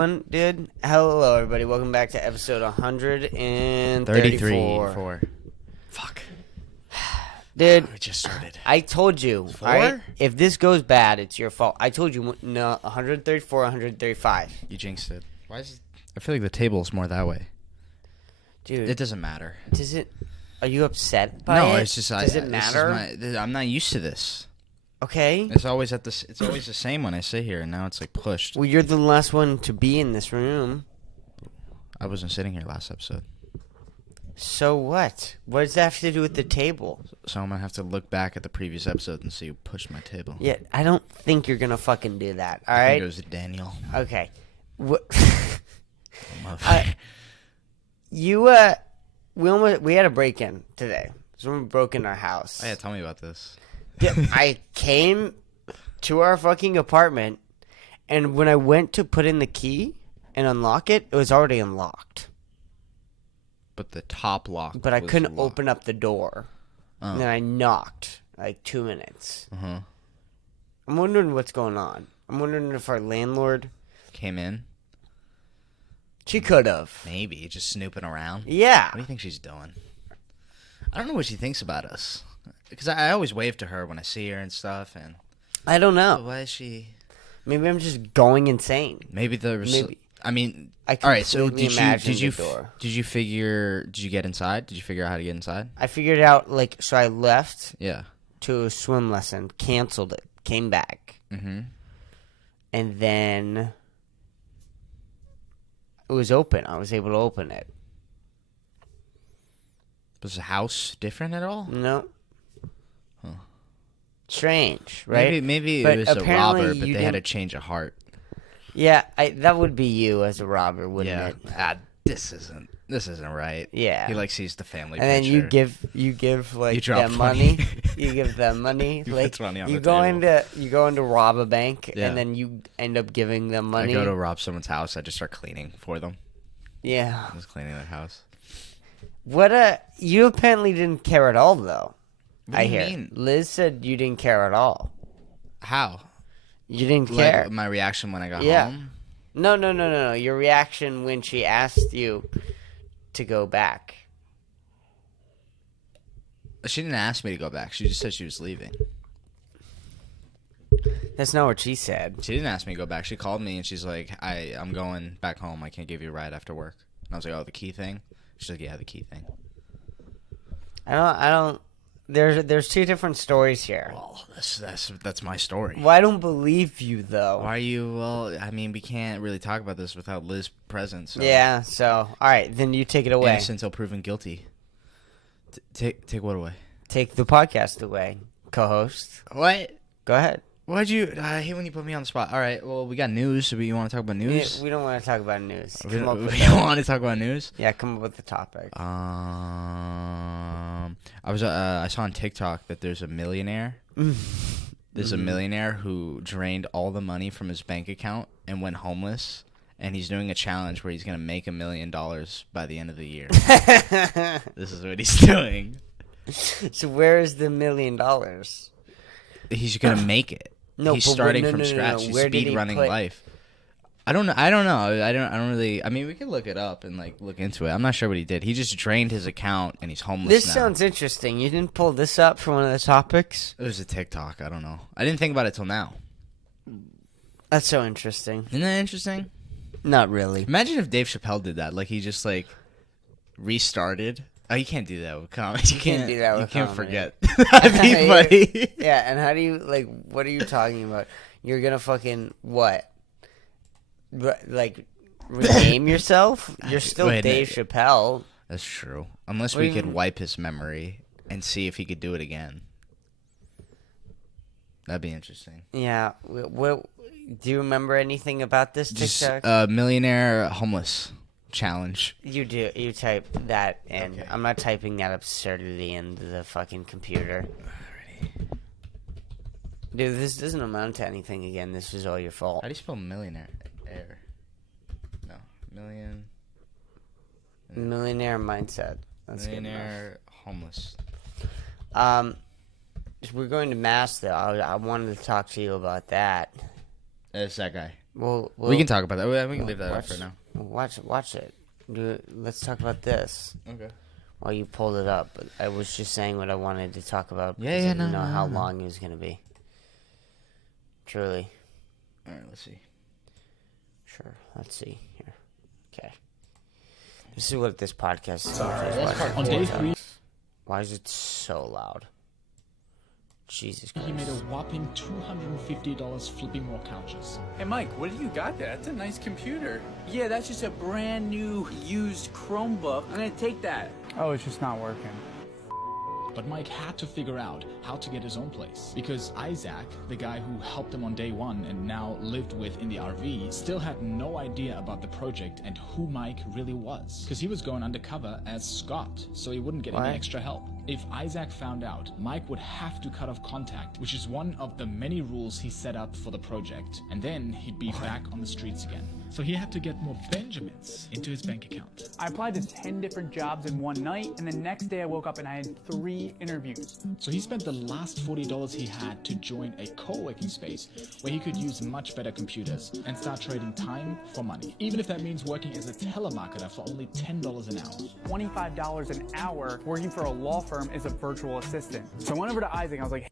Dude, hello everybody. Welcome back to episode 134. 33. Fuck. Dude, We just started. I told you. 4? Alright? If this goes bad, it's your fault. I told you, no, 134, 135. You jinxed it. Why is it? I feel like the table's more that way. Dude, It doesn't matter. does it? Are you upset by it? No, it's just. Does it matter? I'm not used to this. Okay. It's always It's always the same when I sit here, and now it's like pushed. Well, you're the last one to be in this room. I wasn't sitting here last episode, So what? What does that have to do with the table? so I'm gonna have to look back at the previous episode and see who pushed my table. Yeah, I don't think you're gonna fucking do that. All I right. think it was Daniel. Okay. Motherfucker. We had a break-in today. Someone broke in our house. Oh, yeah, tell me about this. Yeah, I came to our fucking apartment, and when I went to put in the key and unlock it, it was already unlocked. But the top lock. But I was couldn't locked. open up the door. Oh. And then I knocked like 2 minutes. Uh-huh. I'm wondering what's going on. I'm wondering if our landlord. Came in. She could have. Maybe just snooping around. Yeah. What do you think she's doing? I don't know what she thinks about us. Because I always wave to her when I see her and stuff. And I don't know. why is she? Maybe I'm just going insane. Maybe Maybe. I mean, I all right. So completely imagined did you the door. did you figure? Did you get inside? Did you figure out how to get inside? I figured out, so I left Yeah. to a swim lesson, canceled it, came back, Mm-hmm. and then it was open. I was able to open it. Was the house different at all? No. Huh. Strange, right? Maybe But it was a apparently robber, but you they had a didn't- change of heart. Yeah, that would be you as a robber, wouldn't it? This isn't right. Yeah. He sees the family And then picture. you give like You drop them 20. money. You give them money. You Like put 20 on you the go table. you go into rob a bank, Yeah. and then you end up giving them money. I go to rob someone's house. I just start cleaning for them. Yeah. I was cleaning their house. You apparently didn't care at all, though. What do you hear. mean? Liz said you didn't care at all. How? You didn't care. Like my reaction when I got Yeah. home? No. Your reaction when she asked you to go back. She didn't ask me to go back. She just said she was leaving. That's not what she said. She didn't ask me to go back. She called me and she's like, I'm going back home. I can't give you a ride after work. And I was like, oh, the key thing? She's like, yeah, the key thing. I don't. There's two different stories here. Well, that's my story. Well, I don't believe you though. Why are you? Well, I mean, we can't really talk about this without Liz present. So. Yeah. So all right, then you take it away. Innocent until proven guilty. Take what away? Take the podcast away, co-host. What? Go ahead. Why'd you? I hate when you put me on the spot. All right. Well, we got news. So you want to talk about news? We don't want to talk about news. We Come up don't with want to talk about news. Yeah, come up with the topic. I saw on TikTok that there's a millionaire. There's a millionaire who drained all the money from his bank account and went homeless, and he's doing a challenge where he's gonna make $1 million by the end of the year. This is what he's doing. So where is the $1 million? He's gonna make it. No, he's but starting no, from no, no, scratch. no. He's Where did he speed running put- life. I don't know. I don't really. I mean, we could look it up and look into it. I'm not sure what he did. He just drained his account and he's homeless This now. sounds interesting. You didn't pull this up for one of the topics? It was a TikTok. I don't know. I didn't think about it till now. That's so interesting. Isn't that interesting? Not really. Imagine if Dave Chappelle did that. Like he just restarted. Oh, you can't do that with comedy. You can't do that with You can't comedy. forget. That'd be funny. Yeah, and how do you, what are you talking about? You're gonna fucking, what? Rename yourself? You're still Wait, Dave Chappelle. That's true. Unless What we do you could mean? wipe his memory and see if he could do it again. That'd be interesting. Yeah. What, do you remember anything about this Just TikTok? millionaire homeless challenge. You do. You type that in. Okay. I'm not typing that absurdity into the fucking computer. Dude, this doesn't amount to anything again. This is all your fault. How do you spell millionaire? Air. No. Millionaire mindset. That's good enough. Millionaire homeless. We're going to Mass, though. I wanted to talk to you about that. It's that guy. Well, we can talk about that. We can leave that up for now. Watch it. Let's talk about this. Okay. Well, you pulled it up, but I was just saying what I wanted to talk about. Yeah, because yeah, I didn't no, know no, how no. long it was gonna be. Truly. All right, let's see. Sure. Let's see here. Okay. This is what this podcast is. On day 3, Why is it so loud? Jesus Christ. he made a whopping $250 flipping more couches. Hey Mike, what do you got there? That's a nice computer. Yeah, that's just a brand new used Chromebook. I'm gonna take that. Oh, it's just not working. But Mike had to figure out how to get his own place. Because Isaac, the guy who helped him on day 1 and now lived with in the RV, still had no idea about the project and who Mike really was. Because he was going undercover as Scott, so he wouldn't get What? any extra help. If Isaac found out, Mike would have to cut off contact, which is one of the many rules he set up for the project. And then he'd be back on the streets again. So he had to get more Benjamins into his bank account. I applied to 10 different jobs in one night, and the next day I woke up and I had 3 interviews. So he spent the last $40 he had to join a co-working space where he could use much better computers and start trading time for money. Even if that means working as a telemarketer for only $10 an hour. $25 an hour working for a law firm as a virtual assistant. So I went over to Isaac and I was like,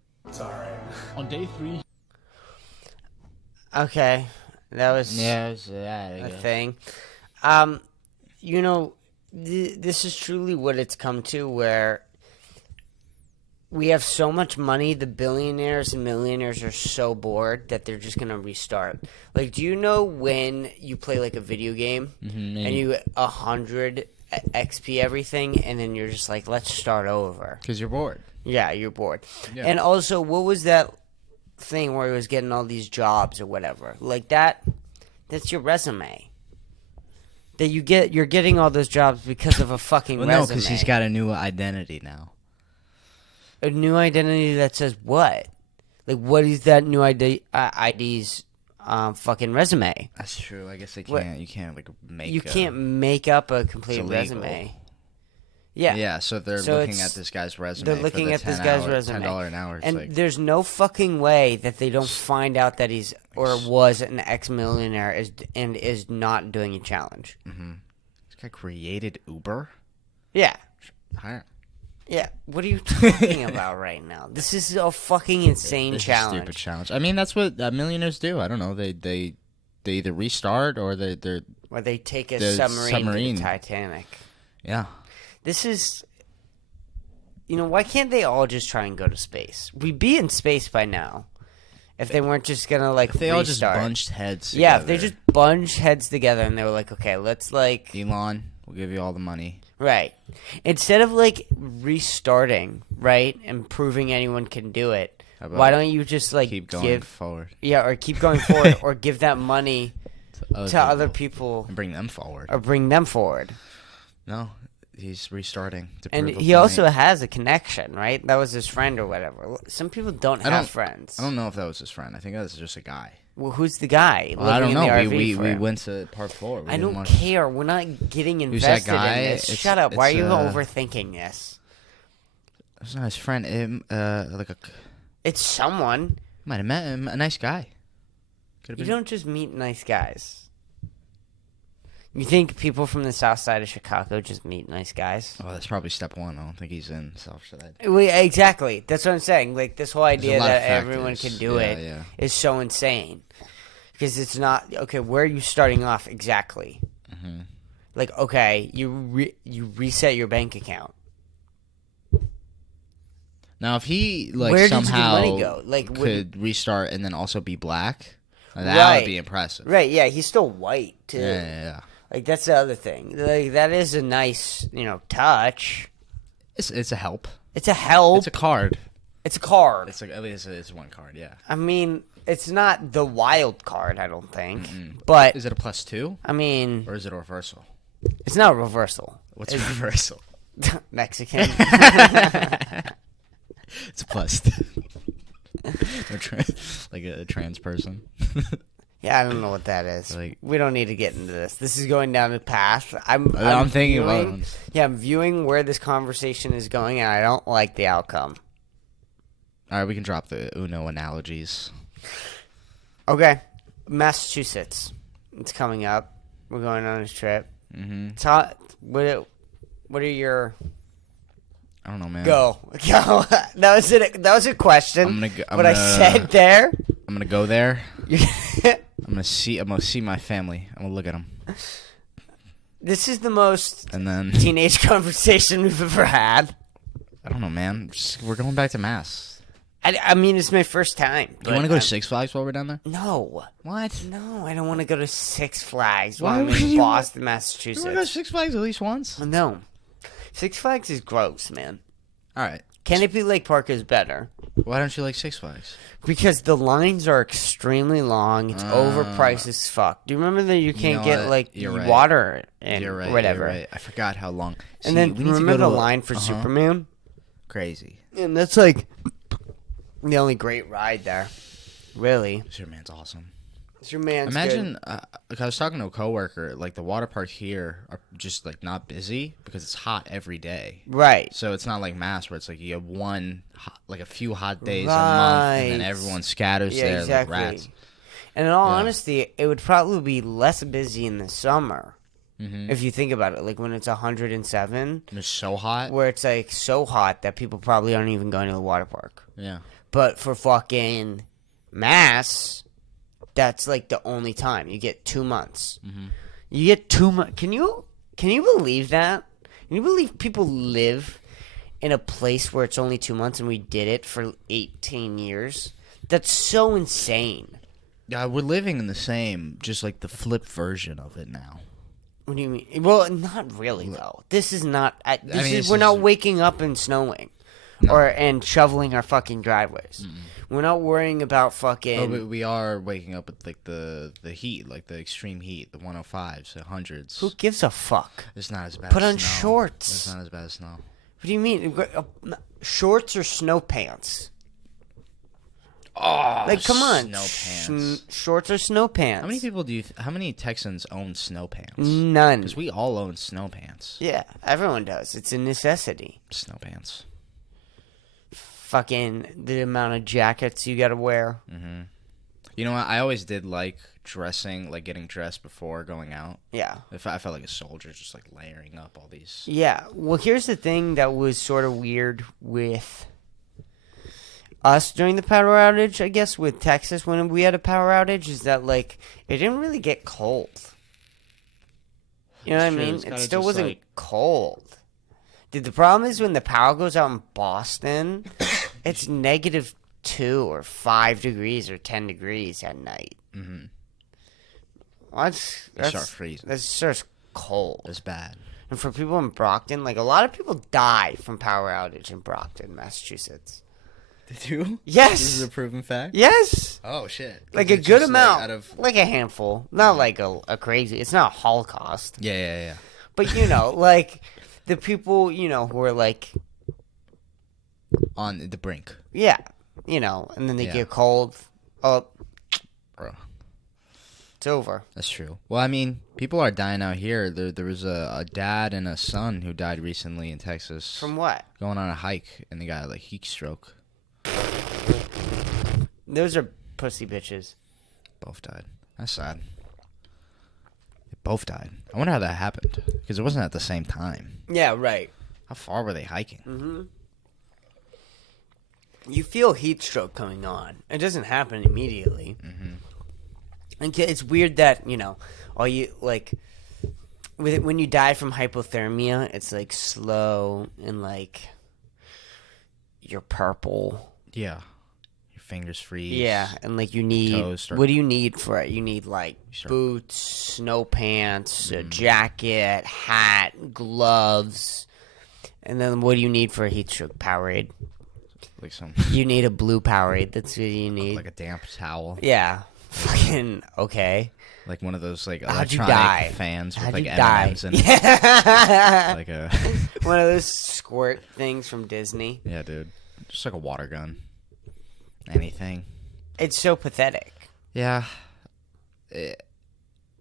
On day 3, Okay. That was Yeah, it's that. I a guess. thing. You know, this is truly what it's come to, where we have so much money, the billionaires and millionaires are so bored that they're just going to restart. Like, do you know when you play, like, a video game and you 100 XP everything, and then you're just like, let's start over? Because you're bored. Yeah, you're bored. Yeah. And also, what was that thing where he was getting all these jobs or whatever? Like, that's your resume. That you're getting all those jobs because of a fucking Well, resume. no, because he's got a new identity now. a new identity that says what? Like, what is that new ID's fucking resume? That's true. I guess they What- can't. You can't like make. You can't make up a complete illegal. resume. Yeah. Yeah, so they're So looking it's- at this guy's resume. They're for looking the at this guy's resume. $10 an hour. It's And like, there's no fucking way that they don't find out that he's or was an ex-millionaire and is not doing a challenge. this guy created Uber. Yeah. Hire- Yeah. What are you talking about right now? This is a fucking insane This is a challenge. stupid challenge. I mean, that's what millionaires do. I don't know. They either restart or they're Where they take a The submarine to the Titanic. yeah. This is... You know, why can't they all just try and go to space? We'd be in space by now. If they weren't just gonna, like, If they all just restart. bunched heads. Yeah, if they together. just bunched heads together and they were like, okay, let's, like... Elon, we'll give you all the money. Right. Instead of, like, restarting, right, and proving anyone can do it, How about why don't you just, like, keep going give... forward Yeah, or keep going forward, or give that money to other people, and bring them forward. or bring them forward. No, he's restarting to And prove a he point. also has a connection, right? That was his friend or whatever. Some people don't I have don't- friends. I don't know if that was his friend. I think that was just a guy. Well, who's the guy? Well, I don't living in know. the RV We for him? went to part 4. We I didn't don't watch- care. We're not getting Who's that invested guy? in this. It's- Shut up. Why are it's, you overthinking this? It's not his friend. Like a It's someone. might have met him. A nice guy. Could You have been. don't just meet nice guys. You think people from the south side of Chicago just meet nice guys? Oh, that's probably step 1. I don't think he's in South Side. Exactly. That's what I'm saying. Like, this whole There's a idea lot of that everyone factors. can do Yeah, it is yeah. so insane. Because it's not... Okay, where are you starting off exactly? Mm-hmm. Like, okay, you reset your bank account. Now, if he like Where did your somehow money go? Like, could restart and then also be black, that Right. would be impressive. Right, yeah, he's still white, too. Yeah. Like, that's the other thing. Like, that is a nice, touch. It's a help. It's a help. It's a card. It's a card. It's like at least it's one card. Yeah. I mean, it's not the wild card, I don't think. But, Is it a +2 I mean, or is it a reversal? it's not a reversal. What's a reversal? Mexican. It's a plus. Like a trans person. Yeah, I don't know what that is. Like- We don't need to get into this. This is going down a path. I'm thinking about viewing- it. Yeah, I'm viewing where this conversation is going, and I don't like the outcome. All right, we can drop the Uno analogies. Okay. Massachusetts. It's coming up. We're going on a trip. Mm-hmm. It's hot. What are your... I don't know, man. Go. That was it. That was a question. I said there. I'm gonna go there. I'm gonna see my family. I'm gonna look at them. This is the most And then teenage conversation we've ever had. I don't know, man. We're going back to Mass. I mean, it's my first time. You want to go to Six Flags while we're down there? No. What? No, I don't want to go to Six Flags Why while I'm would in you- Boston, You Massachusetts. want to go to Six Flags at least once? No. Six Flags is gross, man. All right. Canopy Lake Park is better. Why don't you like Six Flags? Because the lines are extremely long. It's overpriced as fuck. Do you remember that you can't know get, what? like, You're right. water and You're right. whatever? You're right. I forgot how long. And See, then we need to remember go the to line for Superman? Crazy. And that's, like, the only great ride there. Really. Superman's awesome. Superman's Imagine, good. like I was talking to a coworker, like the water parks here are just like not busy because it's hot every day. Right. So it's not like Mass where it's like you have like a few hot days a month, and then Right. everyone scatters Yeah, there exactly. like rats. And in all Yeah. honesty, it would probably be less busy in the summer. Mm-hmm. If you think about it, like when it's 107, It's so hot. where it's like so hot that people probably aren't even going to the water park. Yeah. But for fucking Mass, that's like the only time. You get 2 months. Mm-hmm. You get 2 months. Can you believe that? Can you believe people live in a place where it's only 2 months and we did it for 18 years? That's so insane. Yeah, we're living in the same, just like the flip version of it now. What do you mean? Well, not really though. This is not. We're is- not waking up and snowing, and shoveling our fucking driveways. We're not worrying about fucking. Oh, but we are waking up with like the heat, like the extreme heat, the 105s, the hundreds. Who gives a fuck? It's not as bad. Put as on snow. shorts. It's not as bad as snow. What do you mean? Shorts or snow pants? Oh, Like, come on. snow pants. Shorts or snow pants? How many people how many Texans own snow pants? None. Because we all own snow pants. Yeah, everyone does. It's a necessity. Snow pants. Fucking the amount of jackets you gotta wear. You know what? I always did like dressing, like getting dressed before going out. Yeah. I felt like a soldier, just like layering up all these. Yeah. Well, here's the thing that was sort of weird with us during the power outage, I guess, with Texas when we had a power outage, is that, like, it didn't really get cold. You know That's what I true. mean? It's It kinda still just, wasn't like- cold. Dude, the problem is when the power goes out in Boston, it's -2 or 5 degrees or 10 degrees at night. Mm-hmm. That's They start freezing. That's just cold. It's bad. And for people in Brockton, like, a lot of people die from power outage in Brockton, Massachusetts. Did you? Yes. This is a proven fact. Yes. Oh shit! Like a It's good just, amount. out of Like a handful. Not like a crazy. It's not a Holocaust. yeah. But, like, the people, who are like, On the brink, yeah, and then they Yeah. get cold. Oh, bro. it's over. That's true. Well, I mean, people are dying out here. There was a dad and a son who died recently in Texas. From what? Going on a hike, and they got like heat stroke. Those are pussy bitches. Both died. That's sad. They both died. I wonder how that happened because it wasn't at the same time. Yeah, right. How far were they hiking? Mm-hmm. You feel heat stroke coming on. It doesn't happen immediately. Mm-hmm. And it's weird that, all you, like, when you die from hypothermia, it's, like, slow and, like, you're purple. Yeah, your fingers freeze. Yeah, and, like, you need, Toes start- what do you need for it? You need, like, start- boots, snow pants, a jacket, hat, gloves. And then what do you need for a heat stroke? Powerade. like some You need a blue Powerade. That's what you need. like a damp towel, Yeah. Fucking okay. like one of those like How'd you electronic die? fans with How'd like you die? M&Ms and Yeah. like a One of those squirt things from Disney. yeah, dude, just like a water gun. Anything. It's so pathetic. Yeah.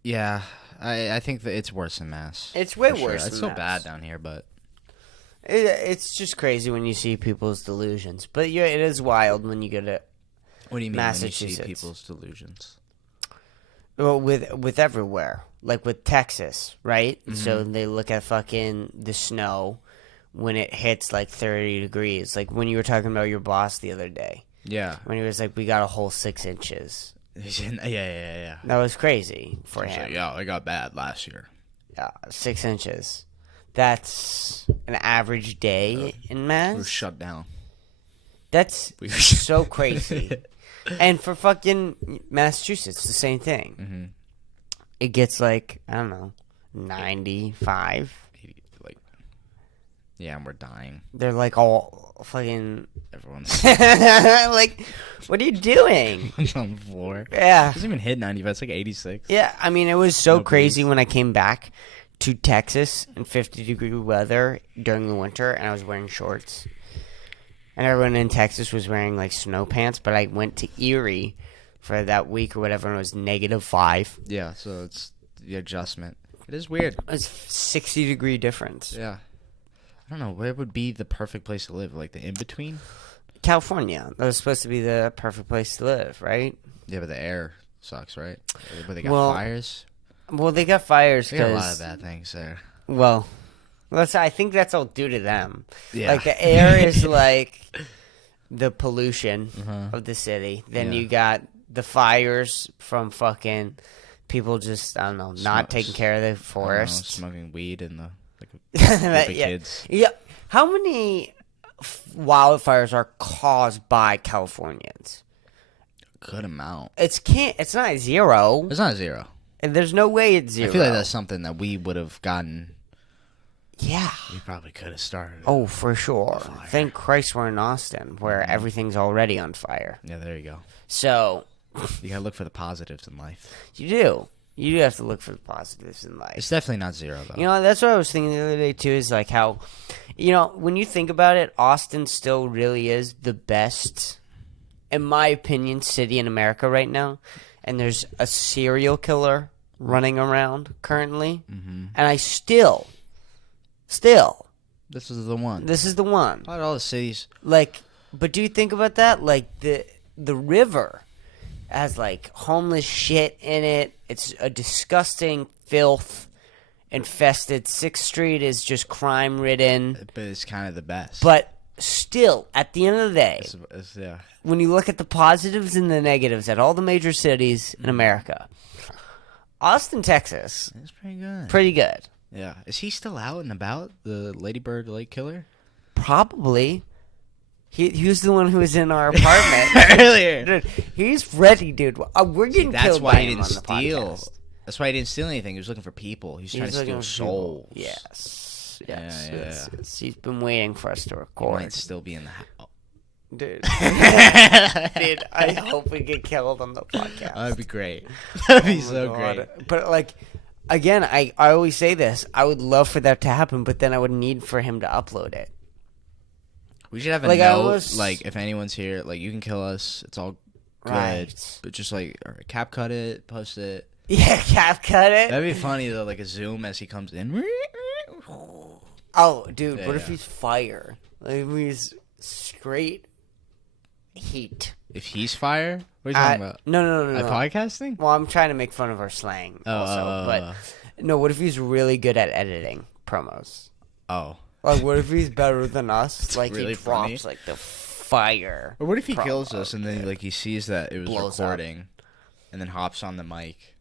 Yeah. I think that it's worse than Mass. It's way for sure. worse It's than so Mass. bad down here, but It's just crazy when you see people's delusions. But yeah, it is wild when you go to what do you mean when you see Massachusetts. people's delusions? Well, with everywhere, like with Texas, right? So they look at fucking the snow when it hits like 30 degrees. Like when you were talking about your boss the other day, Yeah. when he was like, "We got a whole 6 inches." Yeah. That was crazy for He's him. like, yeah, I got bad last year. 6 inches. That's an average day in Mass. We were shut down. That's We were so crazy. And for fucking Massachusetts, the same thing. Mm-hmm. It gets like, I don't know, 95. Like, yeah, and we're dying. They're like all fucking Everyone's like, what are you doing? on the floor. Yeah. It doesn't even hit 95. It's like 86. Yeah, I mean, it was so No crazy breeze. when I came back to Texas in 50-degree weather during the winter, and I was wearing shorts. And everyone in Texas was wearing, like, snow pants, but I went to Erie for that week or whatever, and it was -5. Yeah, so it's the adjustment. It is weird. It was 60-degree difference. Yeah. I don't know. Where would be the perfect place to live? Like the in-between? California. That was supposed to be the perfect place to live, right? Yeah, but the air sucks, right? But they got Well, fires. Well, they got fires They got a lot of because, bad things there. well, I think that's all due to them. Yeah. Like, the air is like the pollution Uh-huh. of the city. Then Yeah. you got the fires from fucking people just, I don't know, not taking care of the I don't know, forests. smoking weed and the group of Yeah. kids. Yeah. How many wildfires are caused by Californians? Good amount. It's not zero. It's not zero. And there's no way it's zero. I feel like that's something that we would have gotten. Yeah. We probably could have started. Oh, for sure. Thank Christ we're in Austin, where everything's already on fire. Yeah, there you go. So, You gotta look for the positives in life. you do. You do have to look for the positives in life. It's definitely not zero, though. You know, that's what I was thinking the other day, too, is like how, you know, when you think about it, Austin still really is the best, in my opinion, city in America right now. And there's a serial killer running around currently. Mm-hmm. And I still, This is the one. this is the one. Not all the cities. Like, but do you think about that? Like, the river has, like, homeless shit in it. It's a disgusting filth infested. 6th Street is just crime ridden. But it's kind of the best. But still, at the end of the day, Yeah. when you look at the positives and the negatives at all the major cities in America, Austin, Texas, It's pretty good. pretty good. Yeah. Is he still out and about, the Ladybird Lake Killer? Probably. He was the one who was in our apartment. Earlier. Dude, he's ready, dude. We're getting That's killed why by he him didn't on the steal. podcast. That's why he didn't steal anything. He was looking for people. He's trying to He's steal looking for souls. people. Yes. Yeah, Yes. yeah, yes, yeah. yes. He's been waiting for us to He record. might still be in the house. Dude. Dude, I hope we get killed on the podcast. That'd be great. That'd be Oh my so God. great. But, like, again, I always say this. I would love for that to happen, but then I would need for him to upload it. We should have a Like, I note, almost- like, if anyone's here, like, you can kill us. It's all good. Right. But just, like, all right, cap cut it, post it. Yeah, cap cut it. That'd be funny, though, like a zoom as he comes in. Oh, dude, what if Yeah. he's fire? Like, if he's straight heat. If he's fire? What are you talking about? No. A podcasting? Well, I'm trying to make fun of our slang also, but no. What if he's really good at editing promos? Oh. Like, what if he's better than us? Like, really he drops funny. like the fire. Or what if he promo. kills us and then, like, he sees that it was Blows up. recording and then hops on the mic?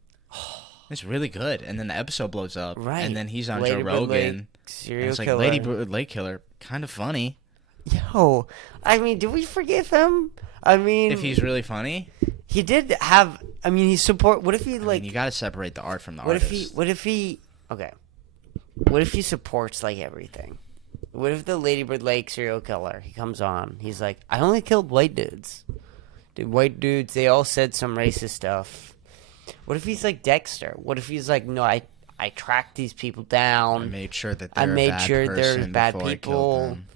It's really good. And then the episode blows up. Right. And then he's on Lady Joe Bird Rogan. Lake, And serial it's like killer. Lady Bird Lake Killer. Kind of funny. Yo, I mean, did we forgive him? I mean, If he's really funny. he did have. I mean, he support. What if he I like? mean, you got to separate the art from the What artist. if he? Okay. What if he supports like everything? What if the Lady Bird Lake serial killer? He comes on. He's like, I only killed white dudes. Dude, white dudes. They all said some racist stuff. What if he's like Dexter? What if he's like, no, I tracked these people down. I made sure that I they're made a bad sure they're person bad before I killed people. them.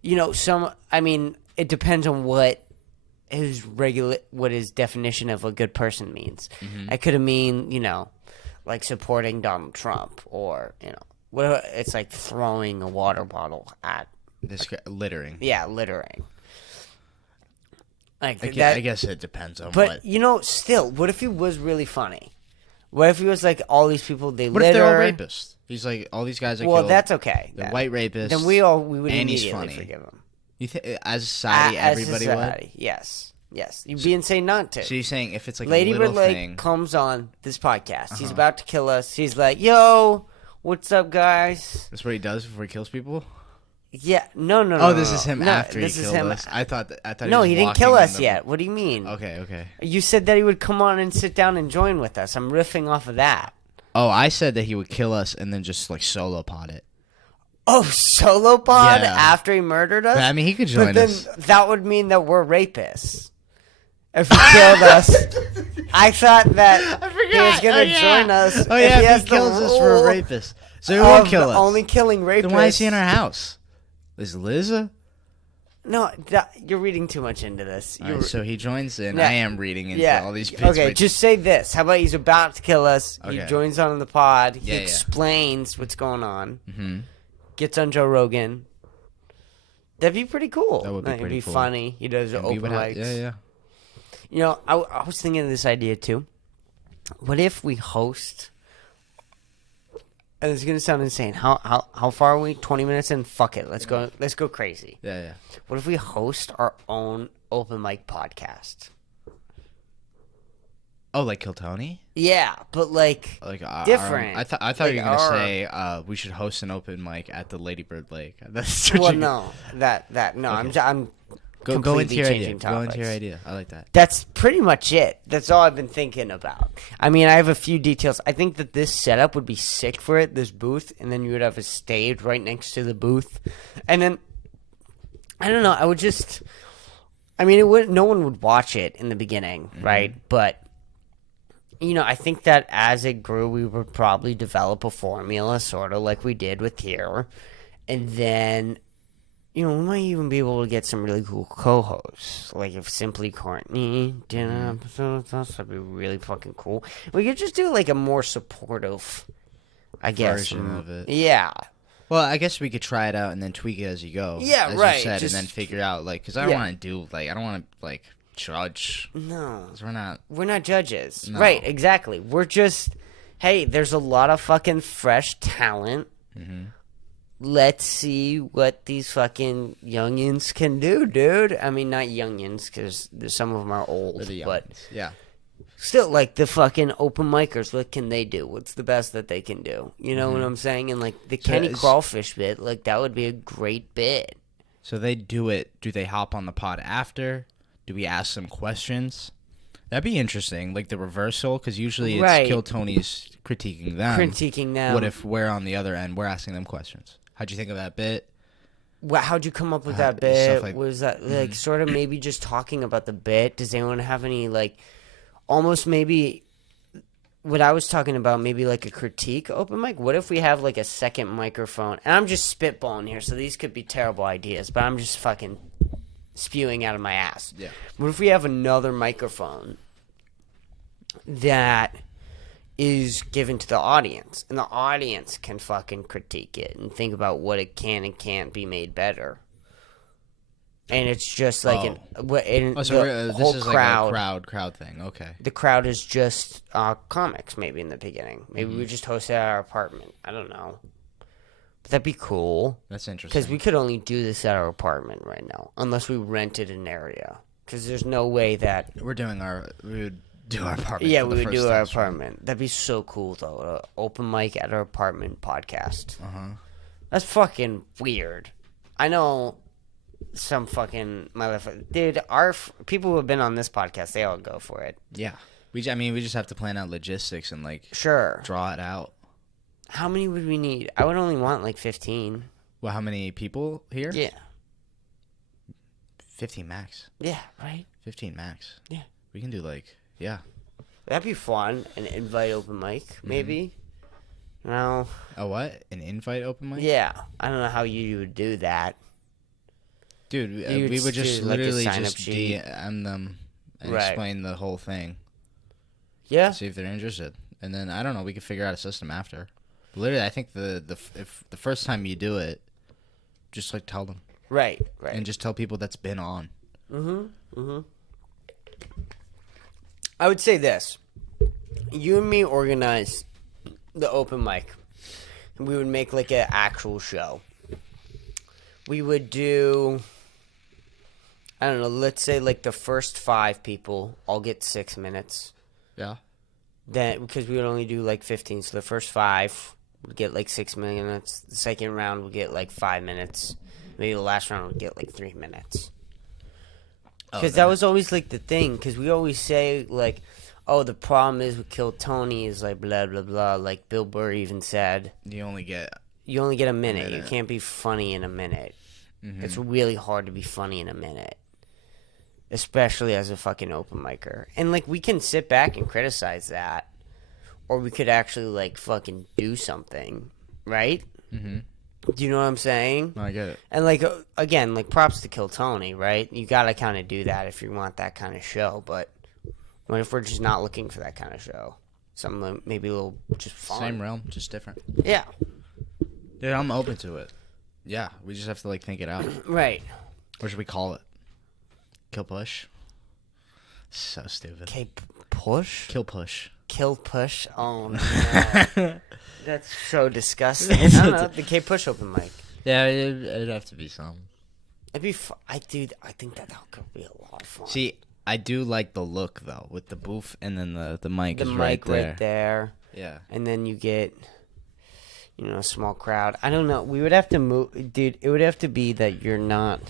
You know, I mean, it depends on what his definition of a good person means. Mm-hmm. It could mean, you know, like supporting Donald Trump, or, you know, what it's like throwing a water bottle at, This guy, littering. yeah, littering. Like I that. guess it depends on But what. you know, still, what if he was really funny? What if he was like all these people they What litter? if they're all rapists? He's like all these guys are Well, killed. that's okay. They're white rapists. Then we would and he's immediately funny. forgive him. You think as a society, everybody would? Yes. You'd be insane not to. So you're saying if it's like Lady a little Bird thing, comes on this podcast. He's about to kill us. He's like, "Yo, what's up, guys?" that's what he does before he kills people. Yeah, no. Oh, this is him No, after he this is killed him. us. I thought. No, he didn't kill us walking in yet. What do you mean? Okay. You said that he would come on and sit down and join with us. I'm riffing off of that. Oh, I said that he would kill us and then just like solo pod it. Oh, solo pod Yeah. after he murdered us? But, I mean, he could join But then us. that would mean that we're rapists. If he killed us, I thought that he was going to join us. Oh yeah, has if the he kills us for a rule rapist, so he won't of kill us. Only killing rapists. Then why is he in our house? Is Liz? No, you're reading too much into this. Alright, so he joins in. Yeah. I am reading into Yeah. all these bits. Okay, just say this. How about he's about to kill us? He Okay. joins on the pod. He Yeah. explains what's going on. Mm-hmm. Gets on Joe Rogan. That'd be pretty cool. That would be It'd pretty be cool. funny. He does And we open would have- mics. Yeah. You know, I was thinking of this idea too. What if we host? And it's gonna sound insane. How far are we? 20 minutes in. Fuck it. Let's go. Let's go crazy. Yeah. What if we host our own open mic podcast? Oh, like Kill Tony? Yeah, but like different. I thought Like you were gonna our- say we should host an open mic at the Lady Bird Lake. That's Well, you- no, that no. Okay. I'm Go completely into your idea. changing Go topics. into your idea. I like that. That's pretty much it. That's all I've been thinking about. I mean, I have a few details. I think that this setup would be sick for it, this booth, and then you would have a stage right next to the booth. And then, I don't know, I would just, I mean, no one would watch it in the beginning, right? But, you know, I think that as it grew, we would probably develop a formula, sort of like we did with here. And then, you know, we might even be able to get some really cool co-hosts. Like if Simply Courtney did an episode with us, that'd be really fucking cool. We could just do like a more supportive, I guess. Version of it. Yeah. Well, I guess we could try it out and then tweak it as you go. Yeah, as right, You said, just- and then figure out because I don't Yeah. want to do I don't want to judge. No. 'Cause we're not. We're not judges. No. Right, exactly. We're just, hey, there's a lot of fucking fresh talent. Mm-hmm. Let's see what these fucking youngins can do, dude. I mean, not youngins, because some of them are old, but Yeah. still, like, the fucking open micers, what can they do? What's the best that they can do? You know what I'm saying? And, like, the Kenny it's- Crawfish bit, like, that would be a great bit. So they do it. Do they hop on the pod after? Do we ask them questions? That'd be interesting, like the reversal, because usually it's Right. Kill Tony's critiquing them. Critiquing them. What if we're on the other end? We're asking them questions. How'd you think of that bit? How'd you come up with that Stuff bit? like- Was that, like, sort of maybe just talking about the bit? Does anyone have any, like, almost maybe what I was talking about, maybe like a critique open mic? What if we have, like, a second microphone? And I'm just spitballing here, so these could be terrible ideas, but I'm just fucking spewing out of my ass. Yeah. What if we have another microphone that is given to the audience, and the audience can fucking critique it and think about what it can and can't be made better? And it's just like Oh, so the this whole is crowd. like a crowd thing. Okay. The crowd is just comics, maybe in the beginning. Maybe we just host it at our apartment. I don't know. But that'd be cool. That's interesting. Because we could only do this at our apartment right now, unless we rented an area. Because there's no way that. we would do our apartment. Yeah, for the we would first do our time. apartment. That'd be so cool, though. Open mic at our apartment podcast. That's fucking weird. I know some fucking motherfucker. Dude, people who have been on this podcast, they all go for it. Yeah. We just have to plan out logistics and like Sure. draw it out. How many would we need? I would only want like 15. Well, how many people here? Yeah. 15 max. Yeah, right? 15 max. Yeah. We can do yeah. That'd be fun. An invite open mic, maybe. No. A what? An invite open mic? Yeah. I don't know how you would do that. Dude, You'd we would just do, like, a literally sign-up just sheet. DM them and Right. explain the whole thing. Yeah. See if they're interested. And then, I don't know, we could figure out a system after. But literally, I think if the first time you do it, just like tell them. Right. And just tell people that's been on. I would say this. you and me organize the open mic. We would make like an actual show. We would do, I don't know, let's say like the first 5 people all get 6 minutes. Yeah. Then, because we would only do like 15, so the first 5 would get like 6 minutes. The second round would get like 5 minutes. Maybe the last round would get like 3 minutes. Because that was always like the thing. Because we always say like, oh, the problem is with Kill Tony is like blah blah blah. Like Bill Burr even said, You only get a minute. You can't be funny in a minute. Mm-hmm. It's really hard to be funny in a minute. Especially as a fucking open micer. And, like, we can sit back and criticize that. Or we could actually, like, fucking do something. Right? Mm-hmm. Do you know what I'm saying? I get it. And, like, again, like, props to Kill Tony, right? You gotta kind of do that if you want that kind of show. But what if we're just not looking for that kind of show? Something maybe a little just fun. Same realm, just different. Yeah. Dude, I'm open to it. Yeah, we just have to, like, think it out. Right. What should we call it? Kpush? So stupid. Kpush? Kpush. Kpush? Oh, no. That's so disgusting. I don't know. The Kpush open mic. Yeah, it'd have to be something. It'd be fun. I think that could be a lot of fun. See, I do like the look, though, with the booth and then the mic is right there. right there. Yeah. And then you get, a small crowd. I don't know. We would have to move. Dude, it would have to be that you're not.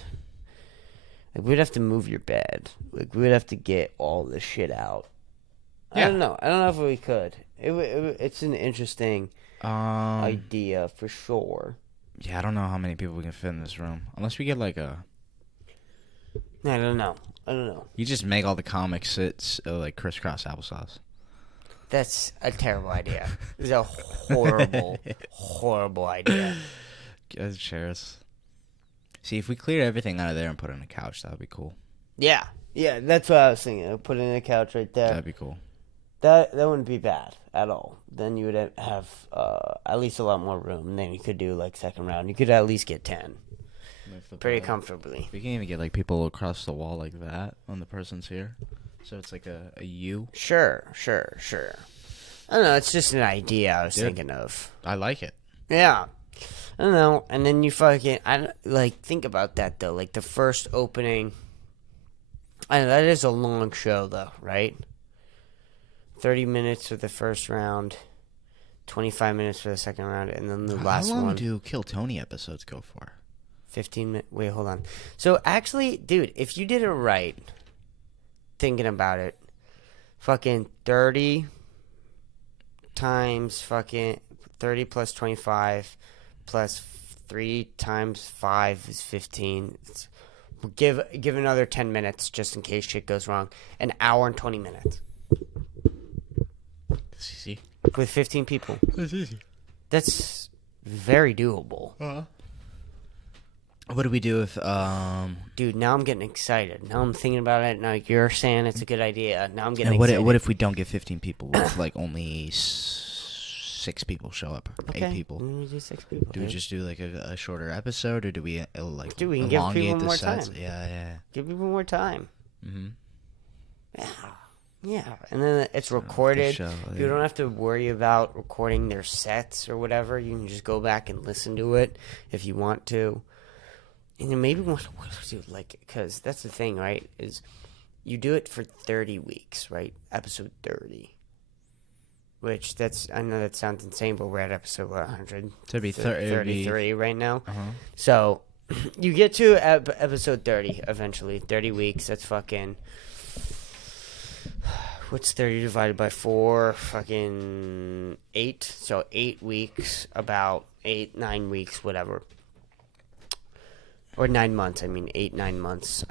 Like, we'd have to move your bed. Like, we would have to get all this shit out. Yeah. I don't know. I don't know if we could. It's an interesting idea for sure. Yeah, I don't know how many people we can fit in this room. Unless we get, like, I don't know. You just make all the comics sit, like, crisscross applesauce. That's a terrible idea. It's a horrible, horrible idea. Get chairs. See, if we clear everything out of there and put it on a couch, that would be cool. Yeah, that's what I was thinking. Put it in a couch right there. That'd be cool. That wouldn't be bad at all. Then you would have at least a lot more room. Then you could do, like, second round. You could at least get 10. Pretty comfortably. We can even get, like, people across the wall like that when the person's here. So it's like a U. Sure. I don't know. It's just an idea I was thinking of. I like it. Yeah. I don't know. And then you think about that, though. Like, the first opening. I know that is a long show, though, right? 30 minutes for the first round, 25 minutes for the second round, and then the last one. How long do Kill Tony episodes go for? 15 minutes. Wait, hold on. So, actually, dude, if you did it right, thinking about it, fucking 30 times fucking 30 plus 25 plus 3 times 5 is 15. Give another 10 minutes just in case shit goes wrong. An hour and 20 minutes. That's easy. With 15 people. That's easy. That's very doable. What do we do if Dude, now I'm getting excited. Now I'm thinking about it. Now you're saying it's a good idea. Now I'm getting excited. What if we don't get 15 people? What if, like, only 6 people show up? Or 8 people? We do 6 people. Do we just do, like, a shorter episode, or do we, like, Dude, we can give elongate people the more sets? time. Yeah. Give people more time. Mm-hmm. Yeah. And then it's recorded. show, You don't have to worry about recording their sets or whatever. You can just go back and listen to it if you want to. And then maybe because that's the thing, right? Is you do it for 30 weeks, right? Episode 30. Which I know that sounds insane, but we're at episode 100. So it'd be 33 right now. Uh-huh. So you get to episode 30 eventually. 30 weeks. That's fucking. What's 30 divided by 4? Fucking 8. So 8 weeks, about 9 weeks, whatever. Or 9 months, 9 months.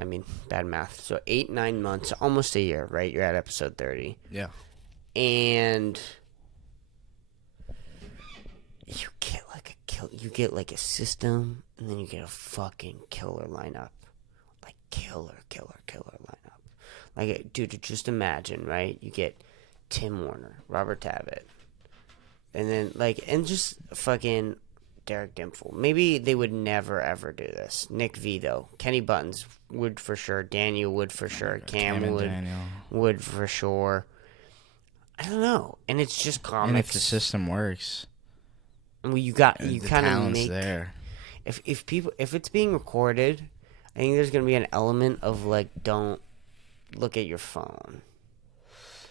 Bad math. So 9 months, almost a year, right? You're at episode 30. Yeah. And you get like a system, and then you get a fucking killer lineup. Like, killer lineup. Like, dude, just imagine, right? You get Tim Warner, Robert Tabbitt, and then, and just fucking Derek Dimple. Maybe they would never, ever do this. Nick Vito. Kenny Buttons would for sure. Daniel would for sure. Cam would for sure. I don't know, and it's just comics. And if the system works, well, you the kind of talent's make there. if it's being recorded, I think there's gonna be an element of like, don't look at your phone.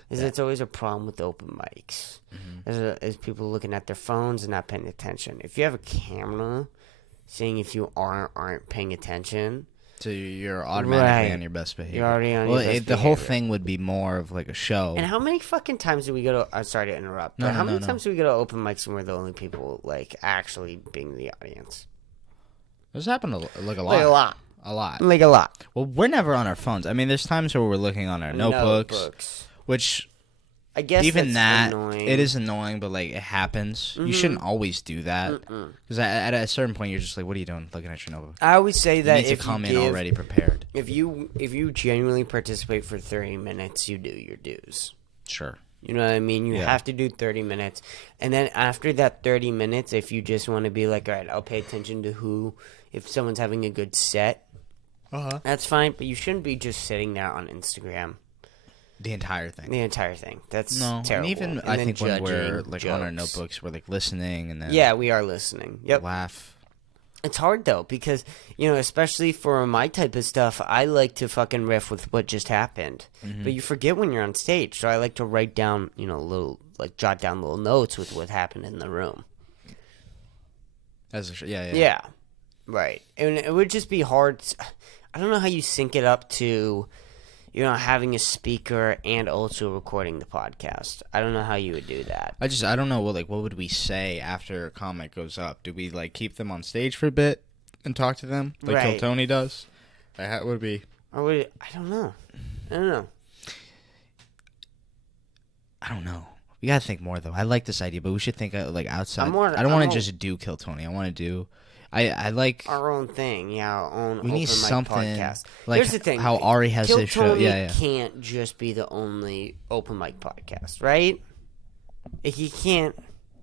It's always a problem with open mics. Is people looking at their phones and not paying attention. If you have a camera, seeing if you aren't paying attention. So you're automatically Right. on your best behavior. You're already on your best the whole behavior. thing would be more of like a show. And how many fucking times do we go to? I'm sorry to interrupt. No, But how no, many no. times do we go to open mics and we're the only people like actually being the audience? This happened like a lot. Like a lot. A lot. Like a lot. Well, we're never on our phones. I mean, there's times where we're looking on our notebooks. Which I guess even that's that annoying. it is annoying, but like it happens. You shouldn't always do that because at a certain point you're just like, what are you doing, looking at your notebook? I always say You that need to if come you in give, already prepared. if you genuinely participate for 30 minutes, you do your dues. Sure. You know what I mean? You Yeah. have to do 30 minutes. And then after that 30 minutes, if you just want to be like, all right, I'll pay attention to if someone's having a good set, that's fine. But you shouldn't be just sitting there on Instagram. The entire thing. The entire thing. That's No, terrible. and even And I then think when we're judging like on our jokes. notebooks, we're like listening and then Yeah, we are listening. Yep. laugh. It's hard though because especially for my type of stuff, I like to fucking riff with what just happened. But you forget when you're on stage, so I like to write down, jot down little notes with what happened in the room. Yeah. Yeah, right. And it would just be hard. I don't know how you sync it up to, having a speaker and also recording the podcast. I don't know how you would do that. I don't know what would we say after a comic goes up? Do we like keep them on stage for a bit and talk to them like Right. Tony does? That would be. I don't know. I don't know. I don't know. We gotta think more though. I like this idea, but we should think like outside. I don't I'm want more- to just do Kill Tony. I want to do. I like. Our own thing, yeah, our own We open need mic something podcast. like Here's the thing: how Ari has Kill his show. Tony Yeah. can't just be the only open mic podcast, right? He can't.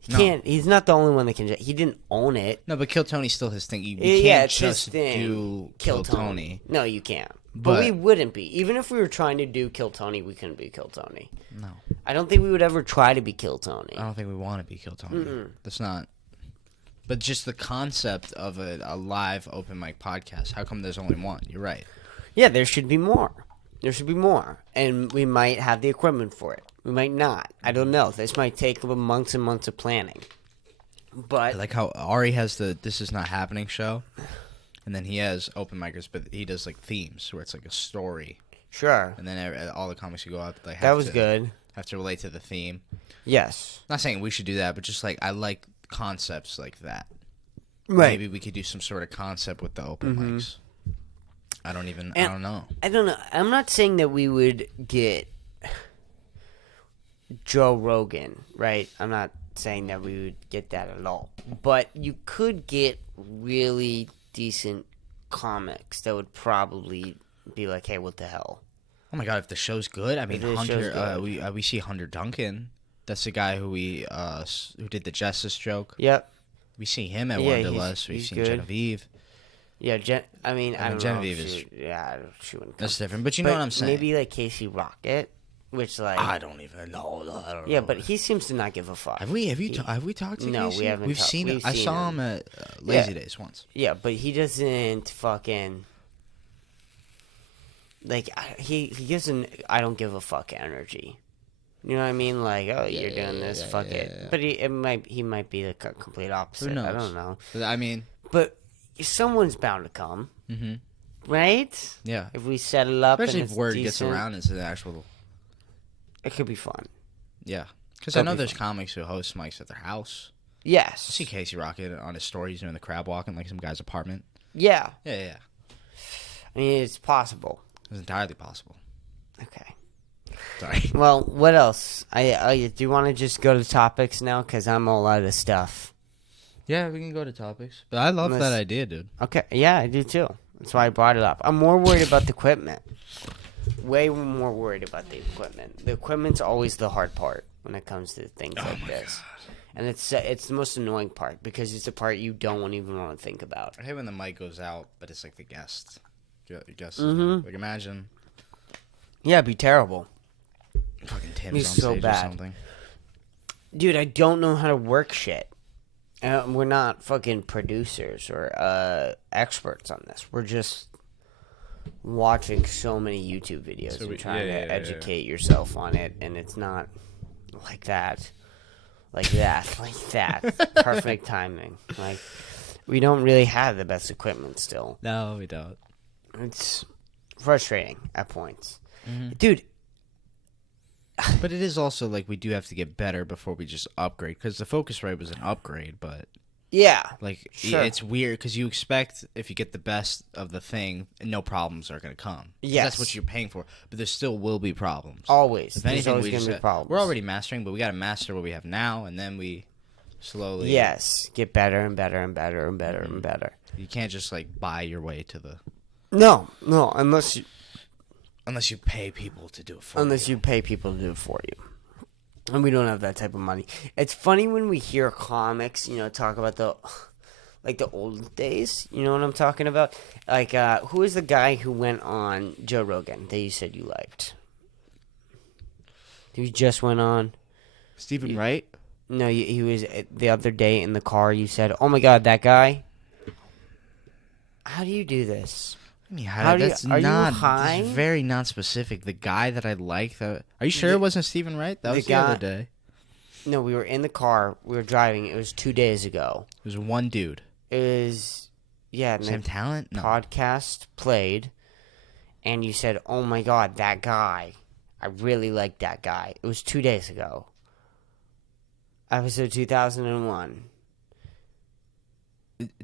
He No. can't. He's not the only one that can. He didn't own it. No, but Kill Tony's still his thing. You Yeah, can't it's his just thing. do Kill Tony. No, you can't. But But- we wouldn't be. Even if we were trying to do Kill Tony, we couldn't be Kill Tony. No, I don't think we would ever try to be Kill Tony. I don't think we want to be Kill Tony. That's not. But just the concept of a live open mic podcast. How come there's only one? You're right. Yeah, there should be more. There should be more. And we might have the equipment for it. We might not. I don't know. This might take months and months of planning. But I like how Ari has the "This Is Not Happening" show, and then he has open micers, but he does like themes where it's like a story, sure. and then all the comics who go up like That was good. have to relate to the theme. Yes. Not saying we should do that, but just like I like concepts like that. Right. Maybe we could do some sort of concept with the open mics. I don't know. I don't know. I'm not saying that we would get Joe Rogan, right? I'm not saying that we would get that at all. But you could get really decent comics that would probably be like, hey, what the hell? Oh my god, if the show's good, I mean the show's Hunter. good. We see Hunter Duncan. That's the guy who who did the Justice joke. Yep. We see him at Yeah, Wonderlust. We've he's seen good. Genevieve. Yeah, I mean, I don't Genevieve know. is- She wouldn't come. That's different, but you know But what I'm saying. Maybe like Casey Rocket, which like I don't even know. I don't yeah, know. but he seems to not give a fuck. have we talked to No, we Casey? haven't We've talked- seen. we've I seen saw him. him at Lazy Yeah. Days once. Yeah, but he doesn't fucking like he gives an I don't give a fuck energy. You know what I mean? Like, oh, you're doing this, fuck it. yeah. But he might be the complete opposite. Who knows? I don't know. I mean, But someone's bound to come, right? yeah. If we set it up, Especially and if it's word gets decent, around into the actual. it could be fun. Yeah, because I That'd know be there's fun. comics who host mics at their house. Yes. I see Casey Rocket on his story. He's doing the crab walk in like some guy's apartment. Yeah. Yeah. I mean, it's possible. It's entirely possible. Okay. Sorry. Well, what else? I do you want to just go to topics now? Because I'm all out of stuff. Yeah, we can go to topics. But I love Unless- that idea, dude. Okay. Yeah, I do too. That's why I brought it up. I'm more worried about the equipment. Way more worried about the equipment. The equipment's always the hard part when it comes to things like this. And it's the most annoying part because it's the part you don't even want to think about. I hate when the mic goes out, but it's like the guest. Like imagine. Yeah, it'd be terrible. Fucking Tim's He's on so stage bad. or something. Dude, I don't know how to work shit. We're not fucking producers or experts on this. We're just watching so many YouTube videos and trying to educate yourself on it, and it's not like that. Like that. Perfect timing. Like, we don't really have the best equipment still. No, we don't. It's frustrating at points. Mm-hmm. Dude. But it is also like we do have to get better before we just upgrade. Because the Focusrite was an upgrade, but... Yeah. Like, sure. It's weird because you expect if you get the best of the thing, no problems are going to come. Yes. That's what you're paying for. But there still will be problems. Always. If There's anything, always going to be problems. We're already mastering, but we got to master what we have now, and then we slowly... Yes. Get better and better and better and better and better. You can't just, like, buy your way to the... No, unless you pay people to do it for you. unless you pay people to do it for you. And we don't have that type of money. It's funny when we hear comics, talk about the old days. You know what I'm talking about? Like, who is the guy who went on Joe Rogan that you said you liked? He just went on. Stephen Wright? No, he was the other day in the car. You said, "Oh my God, that guy." How do you do this? Are you high? That's very non-specific. The guy that I like, are you sure it wasn't Stephen Wright? That was the other day. No, we were in the car. We were driving. It was 2 days ago. It was one dude. It was, yeah. Same talent? No. Podcast played, and you said, "Oh my God, that guy. I really like that guy." It was 2 days ago. Episode 2001.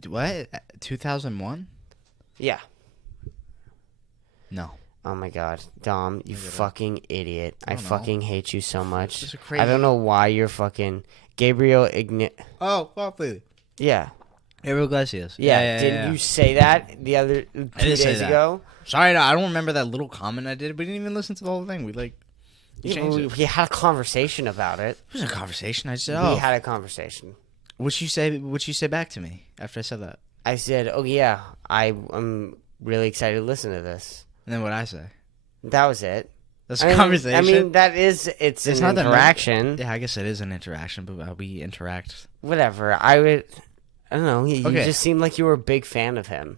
What? 2001? Yeah. No. Oh my God, Dom, you fucking idiot! I don't know. fucking hate you so much. This is crazy. I don't know why you're fucking Gabriel Oh, well, please. Yeah. Gabriel Iglesias. Yeah. Didn't you say that the other 2 days ago? Sorry, no, I don't remember that little comment I did. We didn't even listen to the whole thing. We changed it. We had a conversation about it. It was a conversation. I said, We had a conversation. What'd you say back to me after I said that? I said, "Oh yeah, I'm really excited to listen to this." And then what'd I say? That was it. That's a conversation. I mean, it's an not interaction. Yeah, I guess it is an interaction, but we interact. Whatever. I don't know. You just seemed like you were a big fan of him.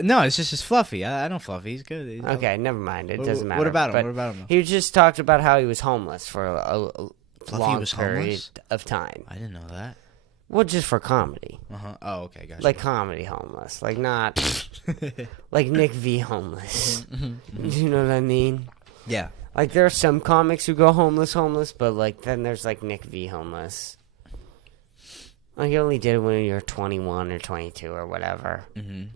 No, it's just Fluffy. I know Fluffy. He's good. Okay, never mind. It doesn't matter. What about him? But What about him? He just talked about how he was homeless for a Fluffy long was period homeless? of time. I didn't know that. Well, just for comedy. Oh, okay, gotcha. Like comedy homeless. Like not like Nick V homeless. You know what I mean? Yeah. Like there are some comics who go homeless, but like then there's like Nick V homeless. Like he only did it when you're 21 or 22 or whatever. Mm-hmm.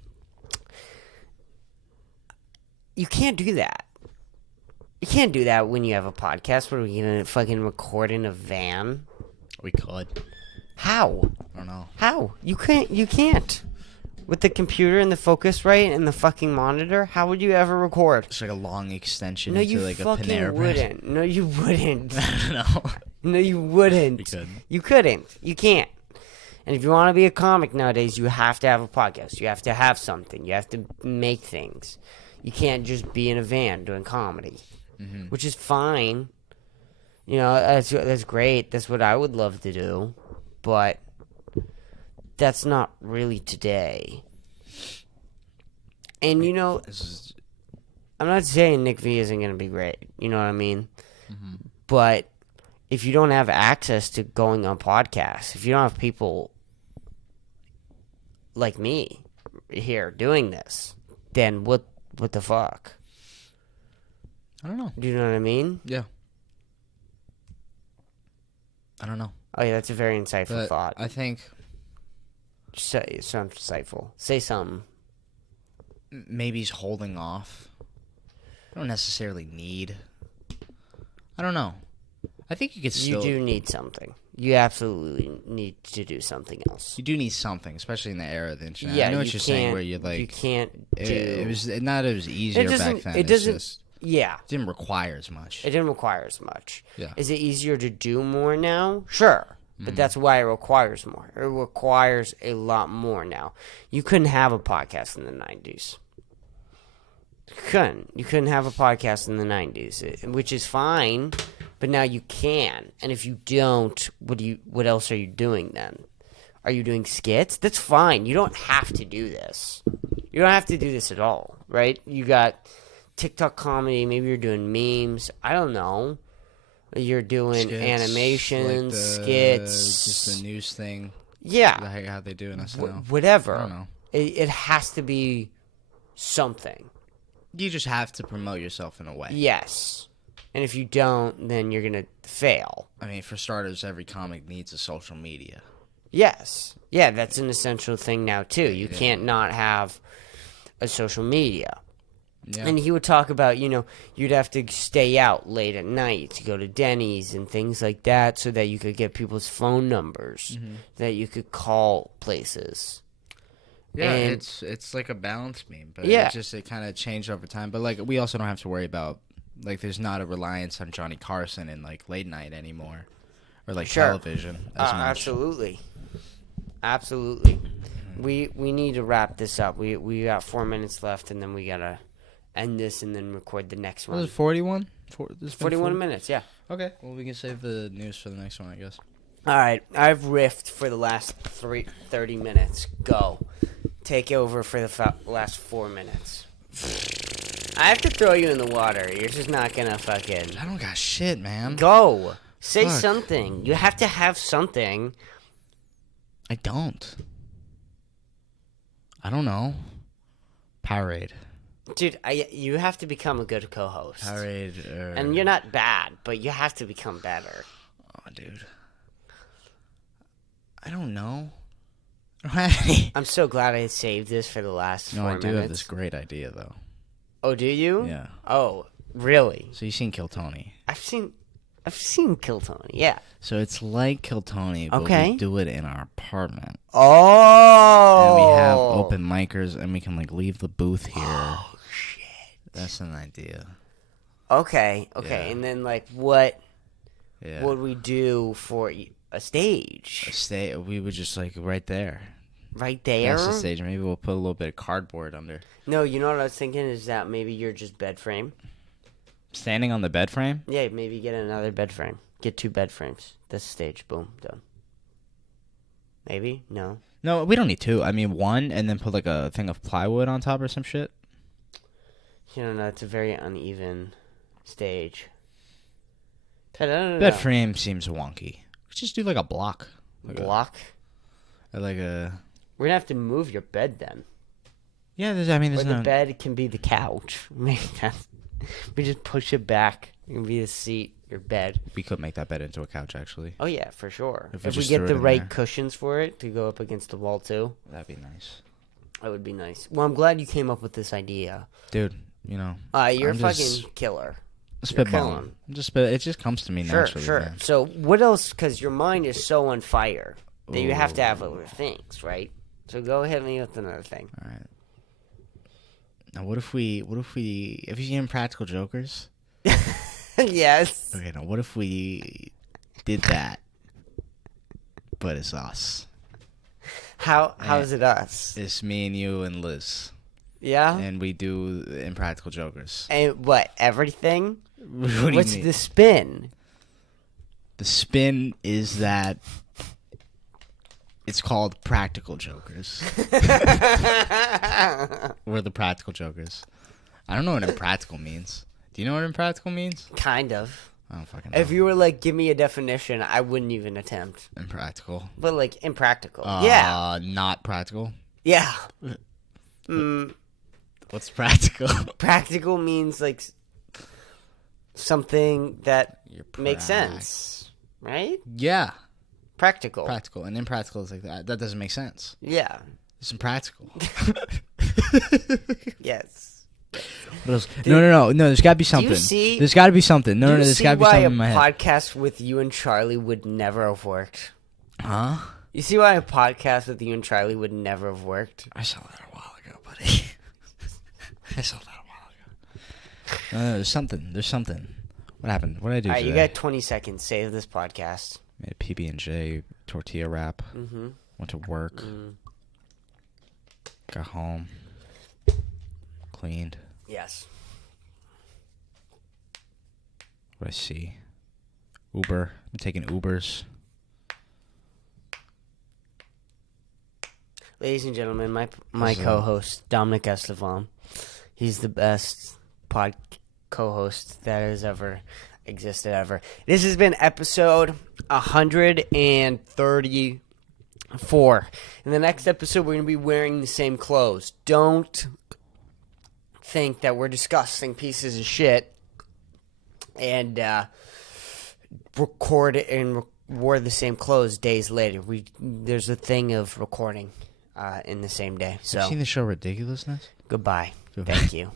You can't do that. You can't do that when you have a podcast. What are we gonna fucking record in a van? We could. How? I don't know. How? You can't. With the computer and the Focusrite and the fucking monitor, how would you ever record? It's like a long extension No, into you like a fucking Panera Bread. wouldn't. No, you wouldn't. I don't know. No, you wouldn't. You couldn't. You couldn't. You can't. And if you want to be a comic nowadays, you have to have a podcast. You have to have something. You have to make things. You can't just be in a van doing comedy, which is fine. You know, that's great. That's what I would love to do. But that's not really today. And, you know, I'm not saying Nick V isn't going to be great. You know what I mean? But if you don't have access to going on podcasts, if you don't have people like me here doing this, then what the fuck? I don't know. Do you know what I mean? Yeah. I don't know. Oh, yeah, that's a very insightful thought. I think It sounds insightful. Say something. maybe he's holding off. I don't necessarily need. I don't know. I think you could still. You do need something. You absolutely need to do something else. You do need something, especially in the era of the internet. Yeah, I know what you you're saying. can't- Where you're like, you can't do. it was not. It was easier back then. It It's doesn't. just- Yeah. it didn't require as much. It didn't require as much. Yeah. Is it easier to do more now? Sure. But that's why it requires more. It requires a lot more now. You couldn't have a podcast in the 90s. You couldn't have a podcast in the 90s, which is fine, but now you can. And if you don't, what else are you doing then? Are you doing skits? That's fine. You don't have to do this. You don't have to do this at all, right? You got TikTok comedy. Maybe you're doing memes. I don't know. You're doing Skits, animations, like skits. just the news thing. Yeah. Like how they do in SNL. Whatever. I don't know. It has to be something. You just have to promote yourself in a way. Yes. And if you don't, then you're going to fail. I mean, for starters, every comic needs a social media. Yes. Yeah, that's an essential thing now, too. You can't not have a social media. Yeah. And he would talk about, you'd have to stay out late at night to go to Denny's and things like that so that you could get people's phone numbers, that you could call places. Yeah, And it's like a balance beam, but Yeah. it kind of changed over time. But like we also don't have to worry about like there's not a reliance on Johnny Carson in like late night anymore, or like Sure. television as much. Absolutely. We need to wrap this up. We got 4 minutes left, and then we gotta end this and then record the next Was one. it 41? 41 minutes, yeah. Okay, well we can save the news for the next one, I guess. All right, I've riffed for the last 30 minutes. Go. Take over for the last 4 minutes. I have to throw you in the water. You're just not gonna fucking... I don't got shit, man. Go. Say Fuck. something. You have to have something. I don't. I don't know. Powerade. Dude, you have to become a good co-host. Powerade. And you're not bad, but you have to become better. Oh, dude. I don't know. I don't have any. I'm so glad I saved this for the last 4 No, I minutes. do have this great idea, though. Oh, do you? Yeah. Oh, really? So you've seen Kill Tony. I've seen Kill Tony, yeah. So it's like Kill Tony, but Okay. we do it in our apartment. Oh! And we have open micers, and we can, like, leave the booth here. Oh, shit. That's an idea. Okay. Yeah. And then, like, what Yeah. would we do for a stage? We would just, like, right there. Right there? That's the stage. Maybe we'll put a little bit of cardboard under. No, you know what I was thinking is that maybe you're just bed frame. Standing on the bed frame? Yeah, maybe get another bed frame. Get 2 bed frames. That's the stage. Boom. Done. Maybe? No. No, we don't need 2. I mean, 1, and then put, like, a thing of plywood on top or some shit. You don't know. It's a very uneven stage. Ta-da-da-da. Bed frame seems wonky. Just do, like, a block. Like Block? Like a... We're gonna have to move your bed then. Yeah, there's Or no... the bed can be the couch. Maybe that's... We just push it back. It can be the seat, your bed. We could make that bed into a couch, actually. Oh yeah, for sure. If we If we just get threw the it in right there. cushions for it to go up against the wall too, That'd be nice. that would be nice. Well, I'm glad you came up with this idea. Dude, you know... You're I'm a fucking just killer. spitballing. It just comes to me Sure, naturally, sure. man. So what else? Because your mind is so on fire that you have to have other things, right? So go hit me with another thing. All right. Now, what if we... Have you seen Impractical Jokers? Yes. Okay, now, what if we did that, but it's us? How's it us? It's me and you and Liz. Yeah. And we do Impractical Jokers. And what? Everything? What do you What's mean? the spin? The spin is that it's called Practical Jokers. We're the Practical Jokers. I don't know what impractical means. Do you know what impractical means? Kind of. I don't fucking know. If you were like, give me a definition, I wouldn't even attempt. Impractical. But like, impractical. Yeah. Not practical. Yeah. What's practical? Practical means like something that You're makes sense, right? Yeah. Practical. Practical. And impractical is like that. That doesn't make sense. Yeah. It's impractical. Yes. What else? No. There's got to be something. see- There's got to be something. No, Do you there's see got to be why something a in my head. podcast with you and Charlie would never have worked? Huh? You see why a podcast with you and Charlie would never have worked? I saw that a while ago, buddy. I saw that a while ago. No, there's something. There's something. What happened? What did I do All right, today? you got 20 seconds. Save this podcast. Made a PB&J tortilla wrap. Mm-hmm. Went to work. Got home. Cleaned. Yes. What I see. Uber. I'm taking Ubers. Ladies and gentlemen, my co-host, Dominic Estevam. He's the best co-host that has ever existed ever. This has been episode 134. In the next episode, we're going to be wearing the same clothes. Don't think that we're disgusting pieces of shit and record it and wore the same clothes days later. There's a thing of recording in the same day. So Have you seen the show Ridiculousness? goodbye. Thank you.